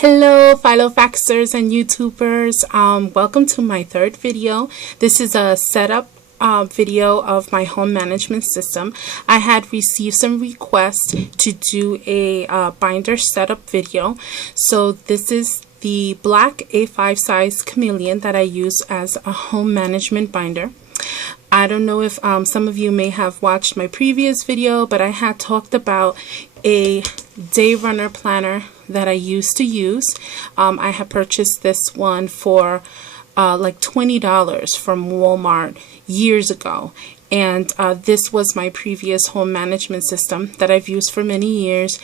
Hello Filofaxers and YouTubers, welcome to my third video. This is a setup video of my home management system. I had received some requests to do a binder setup video. So this is the black A5 size chameleon that I use as a home management binder. I don't know if some of you may have watched my previous video, but I had talked about a day runner planner that I used to use. I had purchased this one for like $20 from Walmart years ago, and this was my previous home management system that I've used for many years,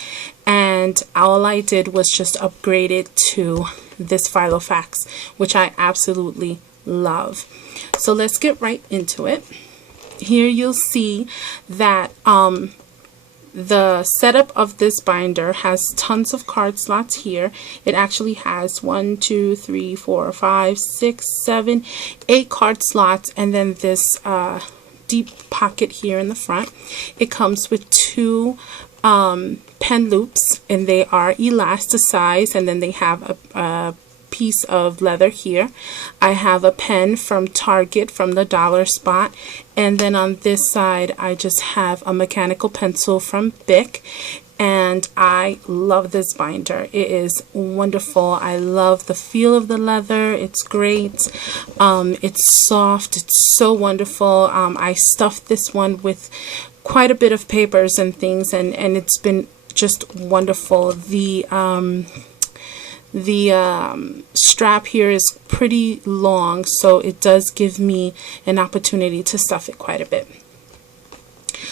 and all I did was just upgrade it to this Filofax, which I absolutely love. So let's get right into it. Here you'll see that the setup of this binder has tons of card slots here. It actually has 1, 2, 3, 4, 5, 6, 7, 8 card slots, and then this deep pocket here in the front. It comes with 2 pen loops, and they are elasticized, and then they have a piece of leather here. I have a pen from Target from the dollar spot, and then on this side I just have a mechanical pencil from Bic, and I love this binder. It is wonderful. I love the feel of the leather. It's great. It's soft. It's so wonderful. I stuffed this one with quite a bit of papers and things, and it's been just wonderful. The strap here is pretty long, so it does give me an opportunity to stuff it quite a bit.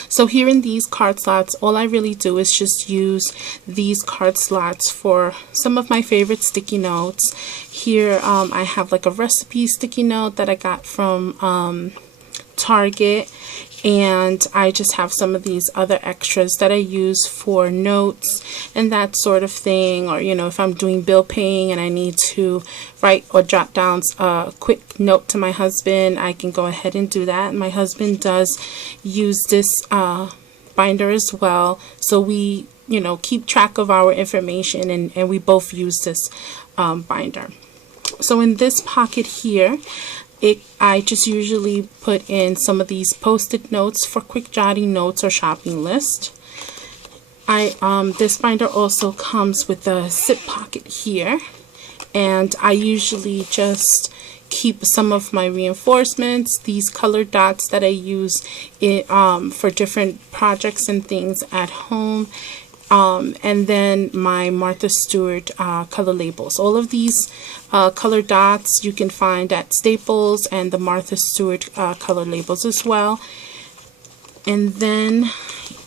So here in these card slots, all I really do is just use these card slots for some of my favorite sticky notes. Here I have like a recipe sticky note that I got from Target, and I just have some of these other extras that I use for notes and that sort of thing, or if I'm doing bill paying and I need to write or jot down a quick note to my husband, I can go ahead and do that. My husband does use this binder as well, so we keep track of our information, and we both use this binder. So in this pocket here, I just usually put in some of these post-it notes for quick jotting notes or shopping list. This binder also comes with a zip pocket here, and I usually just keep some of my reinforcements, these colored dots that I use for different projects and things at home, and then my Martha Stewart color labels. All of these color dots you can find at Staples, and the Martha Stewart color labels as well. And then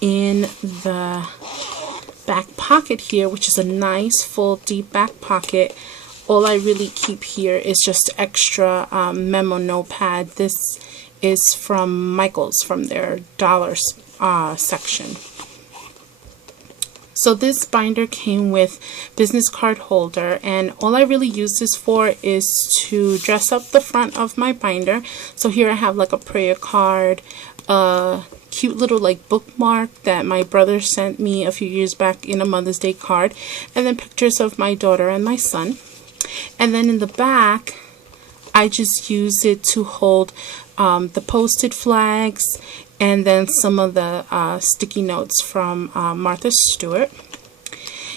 in the back pocket here, which is a nice full deep back pocket, all I really keep here is just extra memo notepad. This is from Michael's, from their dollars section. So this binder came with business card holder, and all I really use this for is to dress up the front of my binder. So here I have like a prayer card, a cute little like bookmark that my brother sent me a few years back in a Mother's Day card, and then pictures of my daughter and my son. And then in the back, I just use it to hold the posted flags, and then some of the sticky notes from Martha Stewart.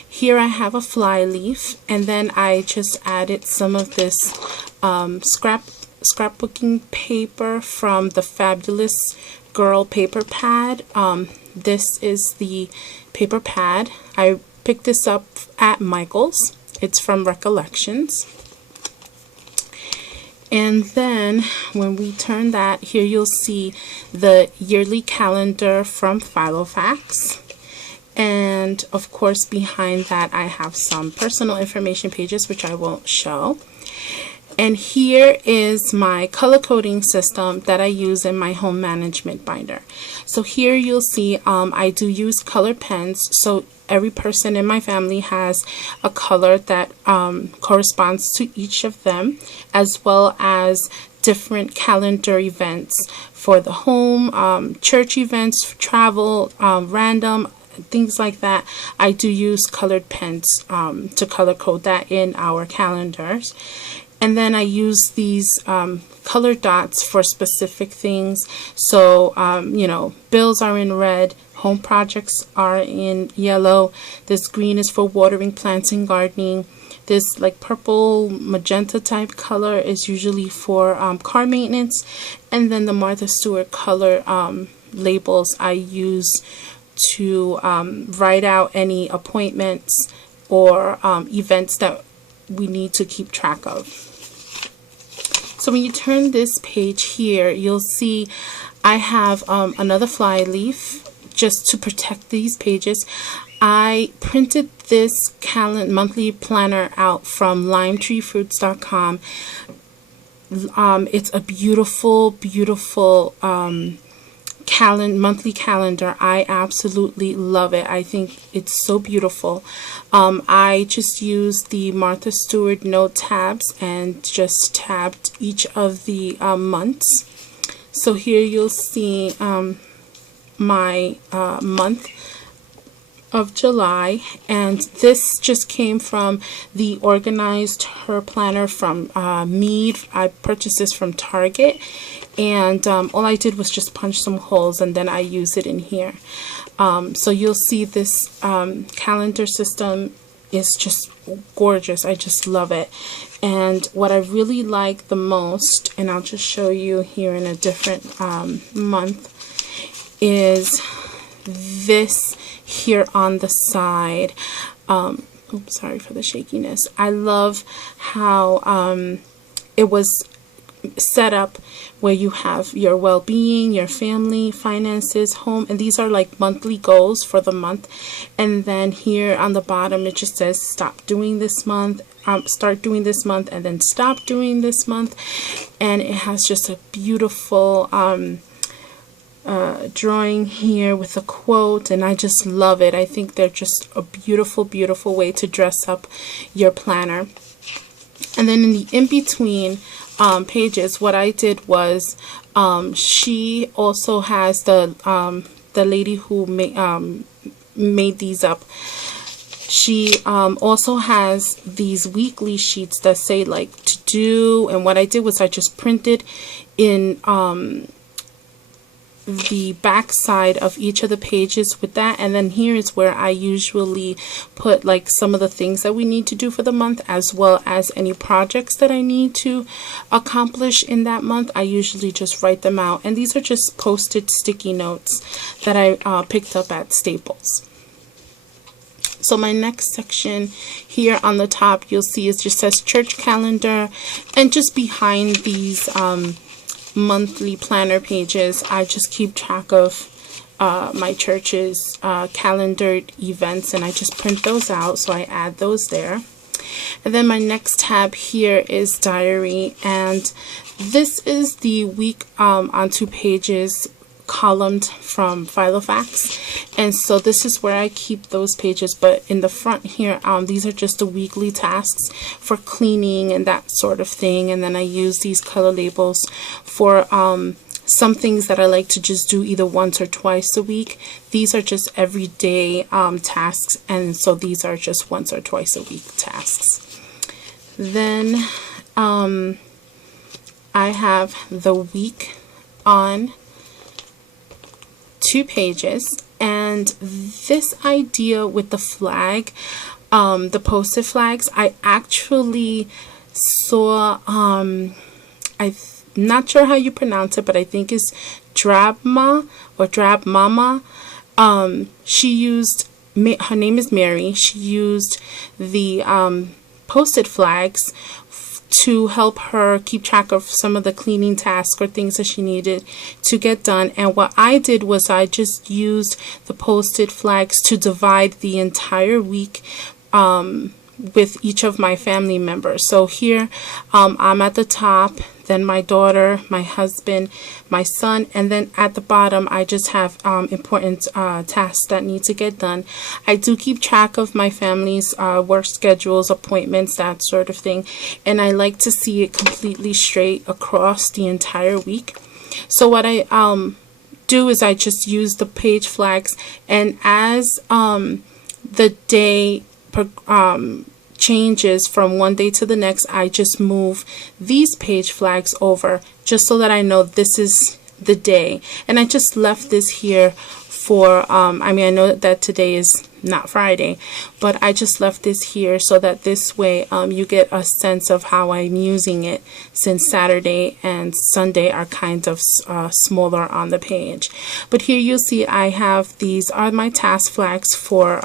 Here I have a fly leaf, and then I just added some of this scrapbooking paper from the Fabulous Girl paper pad. This is the paper pad. I picked this up at Michael's. It's from Recollections. And then when we turn that, here you'll see the yearly calendar from Filofax. And of course behind that I have some personal information pages, which I won't show. And here is my color coding system that I use in my home management binder. So here you'll see I do use color pens, so every person in my family has a color that corresponds to each of them, as well as different calendar events for the home, church events, travel, random, things like that, I do use colored pens to color code that in our calendars. And then I use these color dots for specific things. So, you know, bills are in red, home projects are in yellow. This green is for watering plants and gardening. This like purple magenta type color is usually for car maintenance. And then the Martha Stewart color labels I use to write out any appointments or events that we need to keep track of. So when you turn this page here, you'll see I have another fly leaf just to protect these pages. I printed this monthly planner out from limetreefruits.com. It's a beautiful, beautiful monthly calendar. I absolutely love it. I think it's so beautiful. I just used the Martha Stewart note tabs and just tabbed each of the months. So here you'll see my month of July, and this just came from the Organized Her Planner from Mead. I purchased this from Target, and all I did was just punch some holes and then I use it in here. So you'll see this calendar system is just gorgeous. I just love it. And what I really like the most, and I'll just show you here in a different month, is this here on the side. Oops, sorry for the shakiness. I love how it was set up where you have your well-being, your family, finances, home, and these are like monthly goals for the month. And then here on the bottom it just says stop doing this month, start doing this month, and then stop doing this month. And it has just a beautiful drawing here with a quote, and I just love it. I think they're just a beautiful, beautiful way to dress up your planner. And then in the in-between pages, what I did was she also has the lady who made these up. She also has these weekly sheets that say like to do, and what I did was I just printed in the back side of each of the pages with that, and then here is where I usually put like some of the things that we need to do for the month, as well as any projects that I need to accomplish in that month. I usually just write them out, and these are just posted sticky notes that I picked up at Staples. So my next section here on the top, you'll see it just says church calendar, and just behind these monthly planner pages, I just keep track of my church's calendared events, and I just print those out, so I add those there. And then my next tab here is diary, and this is the week on 2 pages columned from Filofax, and so this is where I keep those pages. But in the front here, these are just the weekly tasks for cleaning and that sort of thing, and then I use these color labels for some things that I like to just do either once or twice a week. These are just everyday tasks, and so these are just once or twice a week tasks. Then I have the week on 2 pages, and this idea with the flag, the post-it flags, I actually saw, I'm not sure how you pronounce it, but I think it's Drabma or Drab Mama. She used, her name is Mary, she used the post-it flags to help her keep track of some of the cleaning tasks or things that she needed to get done. And what I did was I just used the post-it flags to divide the entire week with each of my family members. So here I'm at the top, then my daughter, my husband, my son, and then at the bottom I just have important tasks that need to get done. I do keep track of my family's work schedules, appointments, that sort of thing, and I like to see it completely straight across the entire week. So what I do is I just use the page flags, and as the day changes from one day to the next, I just move these page flags over just so that I know this is the day. And I just left this here for I mean, I know that today is not Friday, but I just left this here so that this way you get a sense of how I'm using it, since Saturday and Sunday are kind of smaller on the page. But here you'll see I have, these are my task flags for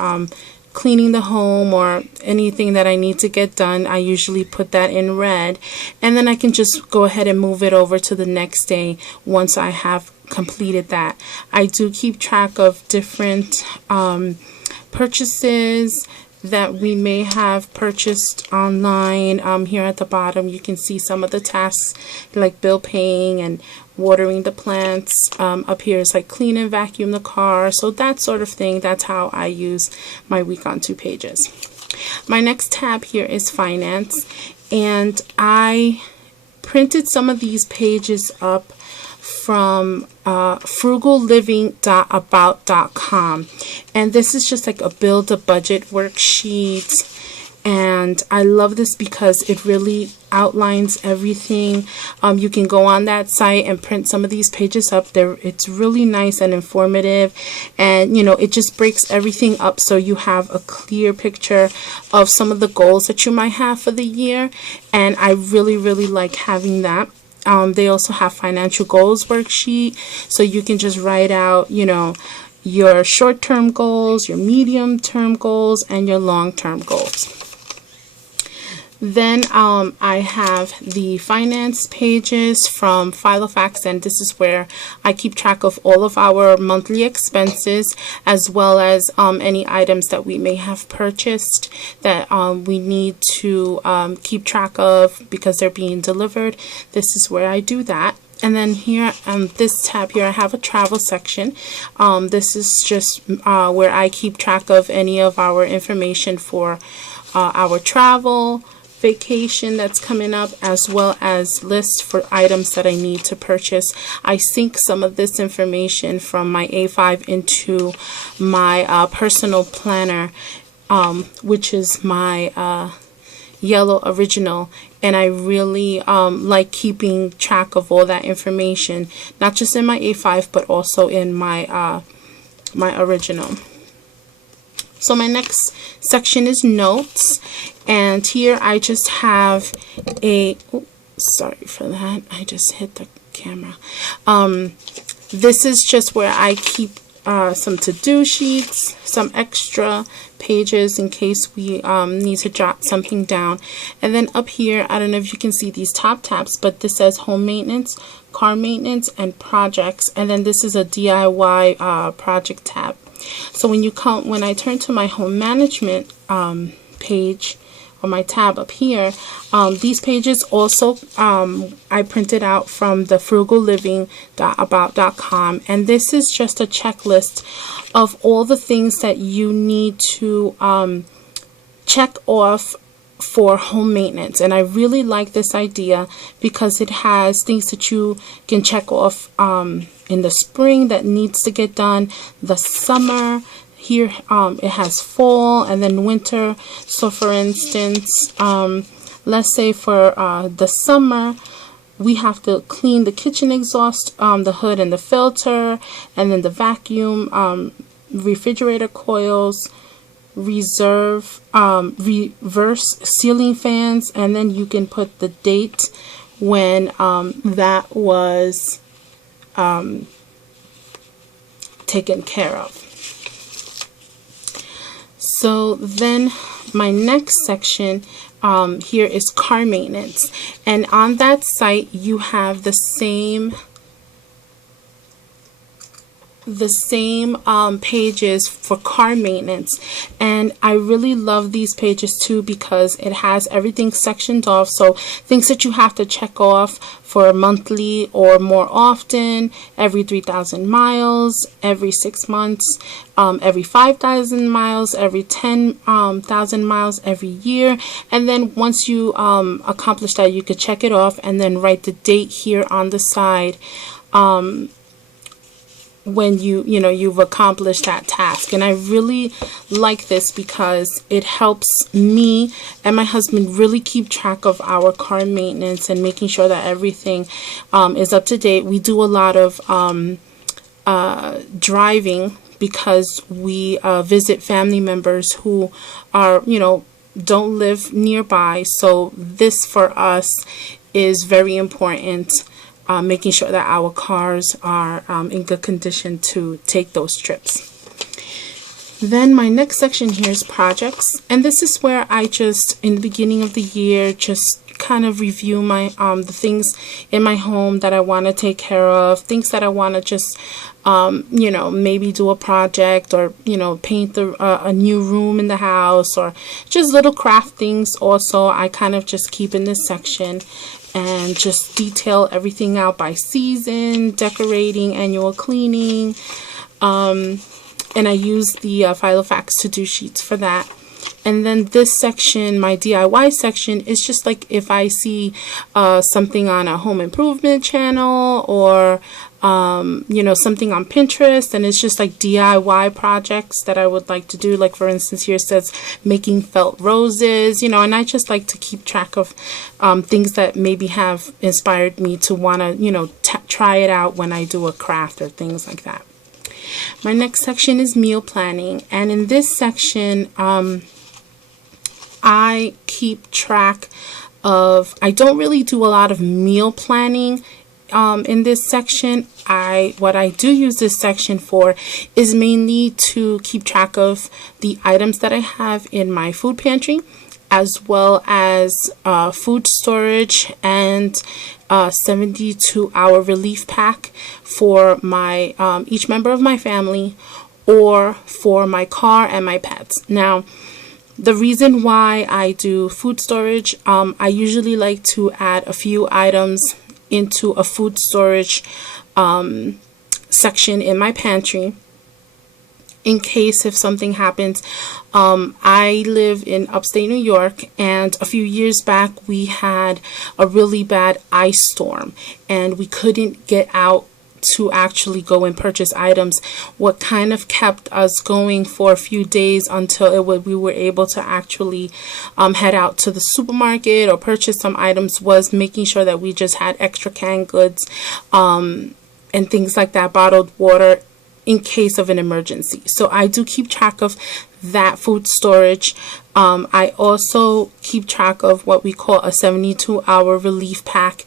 cleaning the home or anything that I need to get done. I usually put that in red, and then I can just go ahead and move it over to the next day once I have completed that. I do keep track of different purchases that we may have purchased online. Here at the bottom you can see some of the tasks like bill paying and watering the plants. Up here is like clean and vacuum the car, so that sort of thing. That's how I use my week on 2 pages. My next tab here is finance, and I printed some of these pages up from frugalliving.about.com, and this is just like a build a budget worksheet, and I love this because it really outlines everything. You can go on that site and print some of these pages up there. It's really nice and informative, and you know, it just breaks everything up so you have a clear picture of some of the goals that you might have for the year, and I really like having that. They also have financial goals worksheet, so you can just write out, you know, your short-term goals, your medium-term goals, and your long-term goals. Then I have the finance pages from Filofax, and this is where I keep track of all of our monthly expenses, as well as any items that we may have purchased that we need to keep track of because they're being delivered. This is where I do that. And then here on this tab here, I have a travel section. This is just where I keep track of any of our information for our travel, vacation that's coming up, as well as lists for items that I need to purchase. I sync some of this information from my A5 into my personal planner, which is my yellow original, and I really like keeping track of all that information, not just in my A5 but also in my my original. So my next section is notes, and here I just have a, sorry for that, I just hit the camera. This is just where I keep some to-do sheets, some extra pages in case we need to jot something down. And then up here, I don't know if you can see these top tabs, but this says home maintenance, car maintenance, and projects. And then this is a DIY project tab. So when I turn to my home management page, or my tab up here, these pages also I printed out from the frugalliving.about.com, and this is just a checklist of all the things that you need to check off for home maintenance. And I really like this idea because it has things that you can check off in the spring that needs to get done, the summer. Here it has fall and then winter. So for instance, let's say for the summer, we have to clean the kitchen exhaust, the hood and the filter, and then the vacuum, refrigerator coils, reverse ceiling fans, and then you can put the date when that was taken care of. So then my next section here is car maintenance, and on that site you have the same pages for car maintenance, and I really love these pages too because it has everything sectioned off, so things that you have to check off for monthly or more often, every 3,000 miles, every 6 months, every 5,000 miles, every 10,000 miles every year. And then once you accomplish that, you could check it off and then write the date here on the side when you've accomplished that task. And I really like this because it helps me and my husband really keep track of our car maintenance and making sure that everything is up to date. We do a lot of driving because we visit family members who are, don't live nearby. So this for us is very important. Making sure that our cars are in good condition to take those trips. Then my next section here is projects, and this is where I just, in the beginning of the year, just kind of review my the things in my home that I want to take care of, things that I want to just maybe do a project, or paint a new room in the house, or just little craft things. Also, I kind of just keep in this section and just detail everything out by season, decorating, annual cleaning, and I use the Filofax to-do sheets for that. And then this section, my DIY section, is just like if I see something on a home improvement channel, or something on Pinterest, and it's just like DIY projects that I would like to do. Like, for instance, here it says making felt roses, and I just like to keep track of things that maybe have inspired me to want to, try it out when I do a craft or things like that. My next section is meal planning, and in this section, I keep track of, I don't really do a lot of meal planning in this section. What I do use this section for is mainly to keep track of the items that I have in my food pantry, as well as food storage and 72-hour relief pack for my each member of my family, or for my car and my pets. Now, the reason why I do food storage, I usually like to add a few items into a food storage section in my pantry, in case if something happens. I live in upstate New York, and a few years back we had a really bad ice storm, and we couldn't get out to actually go and purchase items. What kind of kept us going for a few days until we were able to actually head out to the supermarket or purchase some items was making sure that we just had extra canned goods and things like that, bottled water, in case of an emergency. So I do keep track of that food storage. I also keep track of what we call a 72-hour relief pack.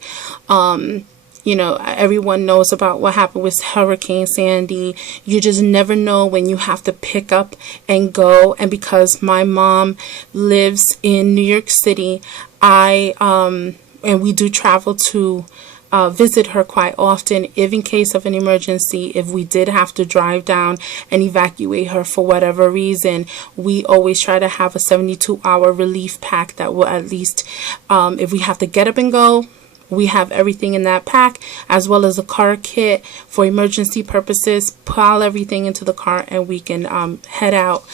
Everyone knows about what happened with Hurricane Sandy. You just never know when you have to pick up and go. And because my mom lives in New York City, and we do travel to visit her quite often. If in case of an emergency, if we did have to drive down and evacuate her for whatever reason, we always try to have a 72-hour relief pack that will at least, if we have to get up and go, we have everything in that pack, as well as a car kit for emergency purposes. Pile everything into the car and we can head out.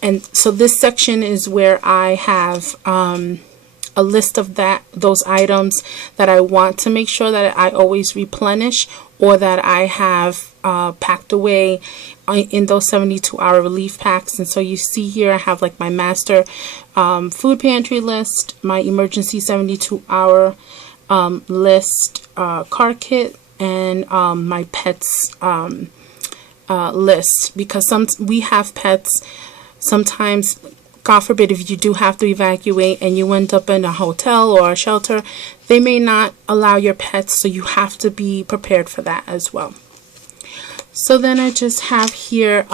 And so this section is where I have a list of those items that I want to make sure that I always replenish, or that I have packed away in those 72-hour relief packs. And so you see here I have like my master food pantry list, my emergency 72-hour list, car kit, and my pets list, because we have pets. Sometimes, God forbid, if you do have to evacuate and you end up in a hotel or a shelter, they may not allow your pets, so you have to be prepared for that as well. So then I just have here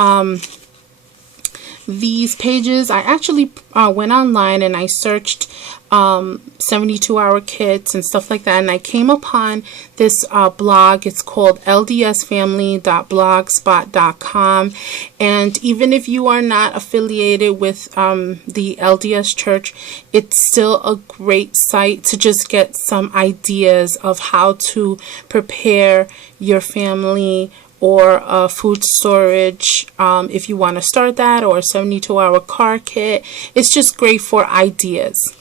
these pages. I actually went online and I searched 72-hour kits and stuff like that, and I came upon this blog. It's called ldsfamily.blogspot.com, and even if you are not affiliated with the LDS Church, it's still a great site to just get some ideas of how to prepare your family or food storage, if you want to start that, or a 72-hour car kit. It's just great for ideas.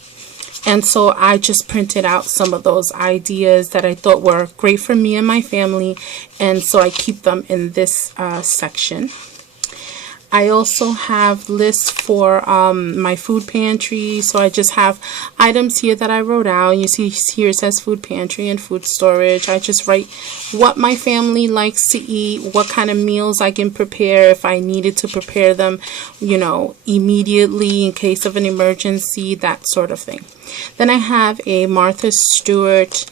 And so I just printed out some of those ideas that I thought were great for me and my family, and so I keep them in this section. I also have lists for my food pantry, so I just have items here that I wrote out. You see here it says food pantry and food storage. I just write what my family likes to eat, what kind of meals I can prepare if I needed to prepare them, you know, immediately in case of an emergency, that sort of thing. Then I have a Martha Stewart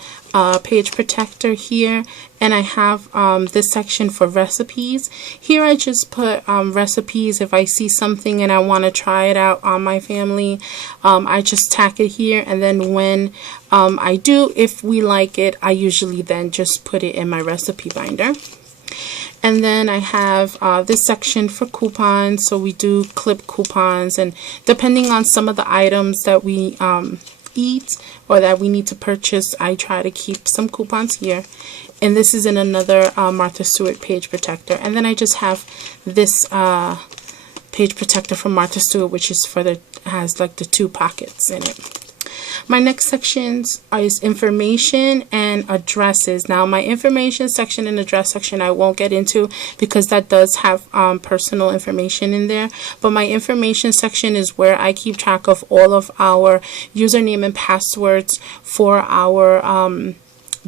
page protector here, and I have this section for recipes. Here I just put recipes. If I see something and I want to try it out on my family, I just tack it here, and then when I do, if we like it, I usually then just put it in my recipe binder. And then I have this section for coupons, so we do clip coupons, and depending on some of the items that we eat or that we need to purchase, I try to keep some coupons here. And this is in another Martha Stewart page protector. And then I just have this page protector from Martha Stewart, which is for the, has like the 2 pockets in it. My next sections is information and addresses. Now my information section and address section I won't get into because that does have personal information in there. But my information section is where I keep track of all of our username and passwords for our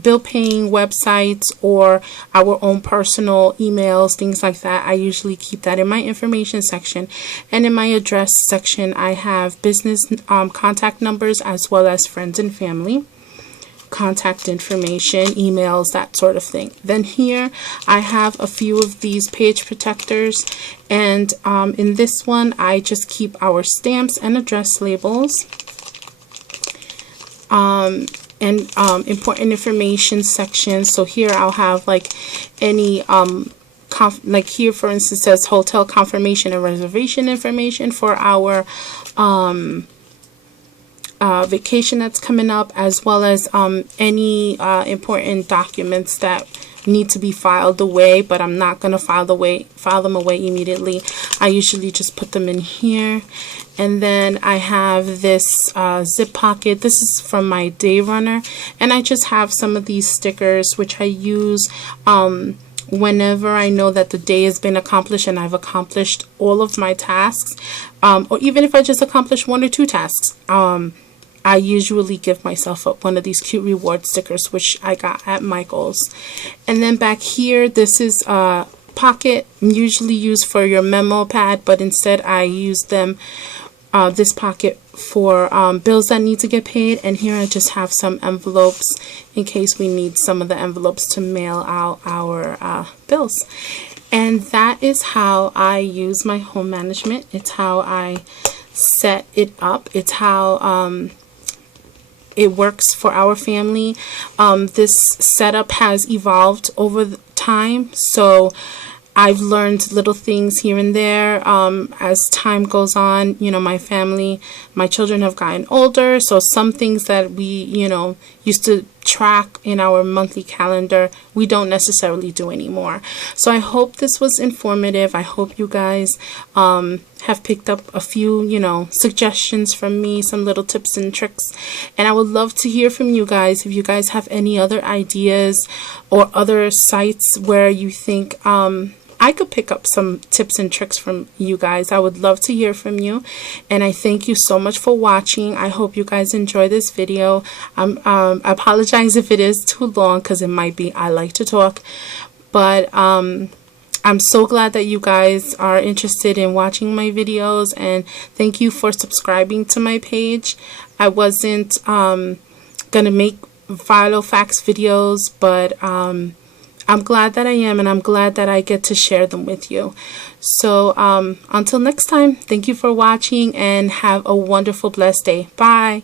bill paying websites or our own personal emails, things like that. I usually keep that in my information section. And in my address section, I have business contact numbers as well as friends and family contact information, emails, that sort of thing. Then here I have a few of these page protectors, and in this one I just keep our stamps and address labels. And important information section. So here I'll have like any like here for instance says hotel confirmation and reservation information for our vacation that's coming up, as well as any important documents that need to be filed away, but I'm not going to file them away immediately. I usually just put them in here. And then I have this zip pocket. This is from my day runner, and I just have some of these stickers which I use whenever I know that the day has been accomplished and I've accomplished all of my tasks, or even if I just accomplished 1 or 2 tasks. I usually give myself one of these cute reward stickers, which I got at Michael's. And then back here, this is a pocket usually used for your memo pad, but instead I use them this pocket for bills that need to get paid. And here I just have some envelopes in case we need some of the envelopes to mail out our bills. And that is how I use my home management. It's how I set it up. It's how it works for our family. This setup has evolved over time, so I've learned little things here and there as time goes on. You know, my family, my children have gotten older, so some things that we, you know, used to track in our monthly calendar, we don't necessarily do anymore. So I hope this was informative. I hope you guys have picked up a few, you know, suggestions from me, some little tips and tricks. And I would love to hear from you guys if you guys have any other ideas or other sites where you think I could pick up some tips and tricks from you guys. I would love to hear from you, and I thank you so much for watching. I hope you guys enjoy this video. I apologize if it is too long, because it might be. I like to talk, but I'm so glad that you guys are interested in watching my videos, and thank you for subscribing to my page. I wasn't gonna make Filofax videos, but I'm glad that I am, and I'm glad that I get to share them with you. So until next time, thank you for watching, and have a wonderful, blessed day. Bye.